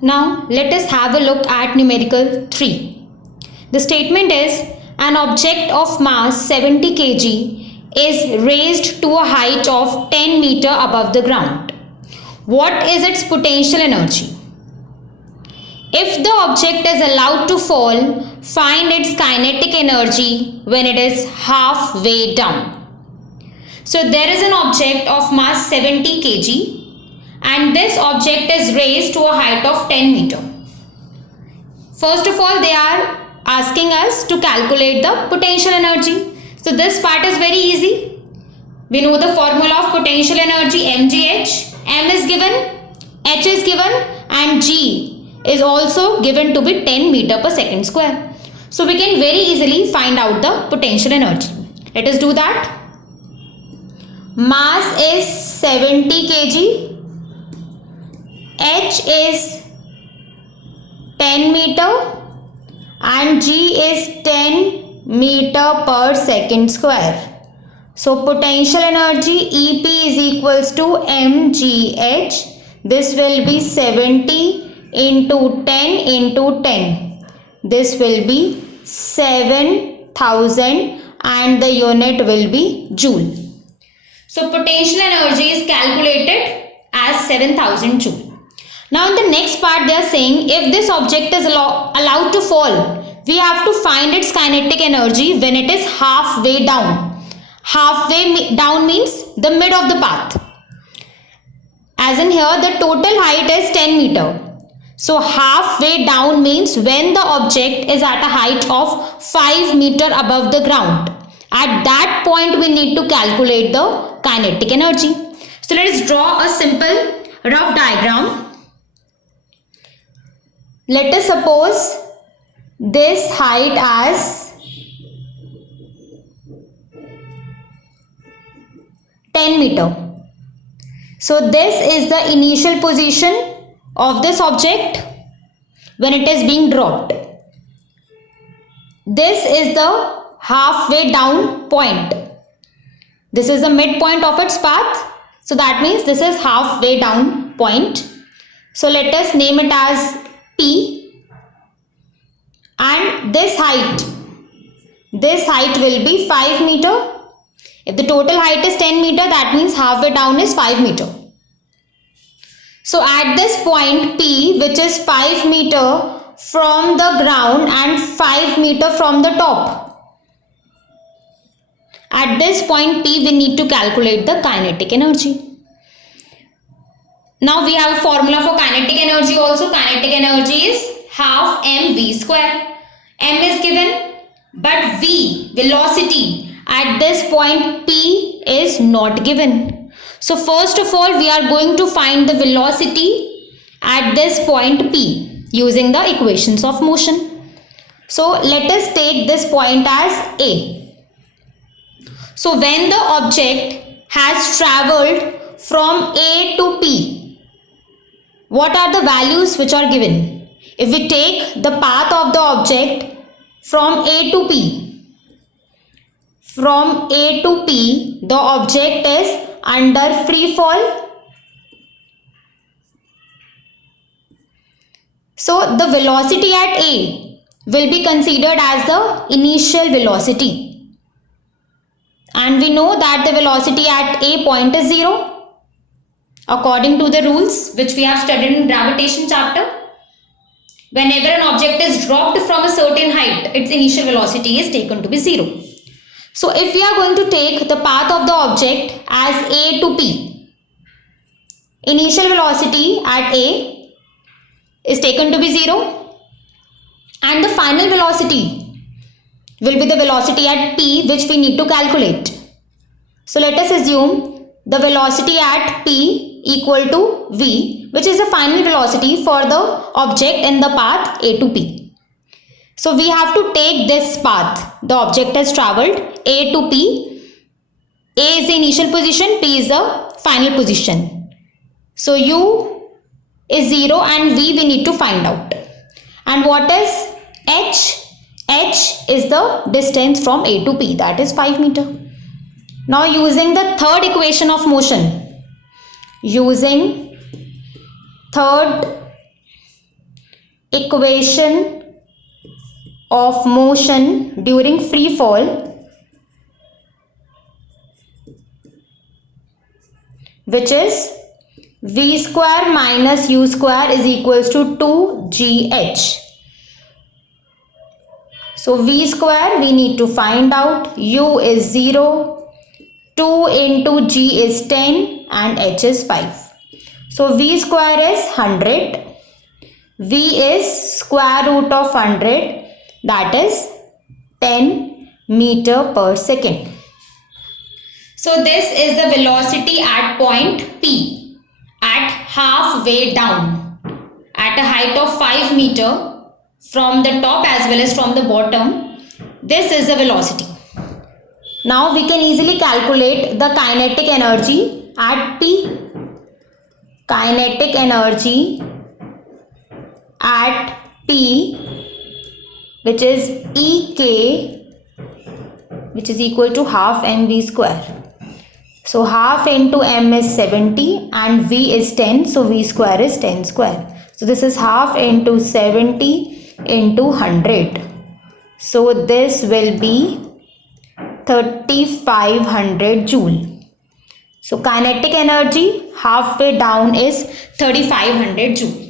Now let us have a look at numerical 3. The statement is an object of mass 70 kg is raised to a height of 10 meter above the ground. What is its potential energy? If the object is allowed to fall, find its kinetic energy when it is halfway down. So there is an object of mass 70 kg and this object is raised to a height of 10 meter. First of all, they are asking us to calculate the potential energy. So this part is very easy. We know the formula of potential energy mgh. M is given, H is given and G is also given to be 10 meter per second square. So we can very easily find out the potential energy. Let us do that. Mass is 70 kg. H is 10 meter and G is 10 meter per second square. So potential energy EP is equals to mgh. This will be 70 into 10 into 10. This will be 7000 and the unit will be joule. So potential energy is calculated as 7000 joule. Now in the next part they are saying if this object is allowed to fall, we have to find its kinetic energy when it is halfway down. Halfway down means the mid of the path. As in here the total height is 10 meter. So halfway down means when the object is at a height of 5 meter above the ground. At that point we need to calculate the kinetic energy. So let us draw a simple rough diagram. Let us suppose this height as 10 meter. So this is the initial position of this object when it is being dropped. This is the halfway down point. This is the midpoint of its path. So that means this is halfway down point. So let us name it as P, and this height will be 5 meter. If the total height is 10 meter, that means halfway down is 5 meter. So at this point P, which is 5 meter from the ground and 5 meter from the top, at this point P we need to calculate the kinetic energy. Now we have a formula for kinetic energy also. Kinetic energy is half mv square. M is given but v, velocity, at this point P is not given. So first of all we are going to find the velocity at this point P using the equations of motion. So let us take this point as A. So when the object has travelled from A to P, what are the values which are given? If we take the path of the object from A to P, the object is under free fall. So the velocity at A will be considered as the initial velocity. And we know that the velocity at A point is 0. According to the rules which we have studied in gravitation chapter, whenever an object is dropped from a certain height, its initial velocity is taken to be 0. So if we are going to take the path of the object as A to P, initial velocity at A is taken to be 0 and the final velocity will be the velocity at P which we need to calculate. So let us assume the velocity at P equal to V, which is the final velocity for the object in the path A to P. So we have to take this path. The object has travelled A to P. A is the initial position, P is the final position. So U is 0 and V we need to find out. And what is H? H is the distance from A to P, that is 5 meter. Now using the third equation of motion, using third equation of motion during free fall, which is v square minus u square is equals to 2gh. So v square we need to find out. U is 0, 2 into g is 10 and h is 5. So v square is 100. V is square root of 100, that is 10 meter per second. So this is the velocity at point P at halfway down at a height of 5 meter from the top as well as from the bottom. This is the velocity. Now we can easily calculate the kinetic energy at P. Kinetic energy at P, which is Ek, which is equal to half mv square. So half into m is 70 and v is 10, so v square is 10 square. So this is half into 70 into 100. So this will be 3500 joule. So kinetic energy halfway down is 3500 joule.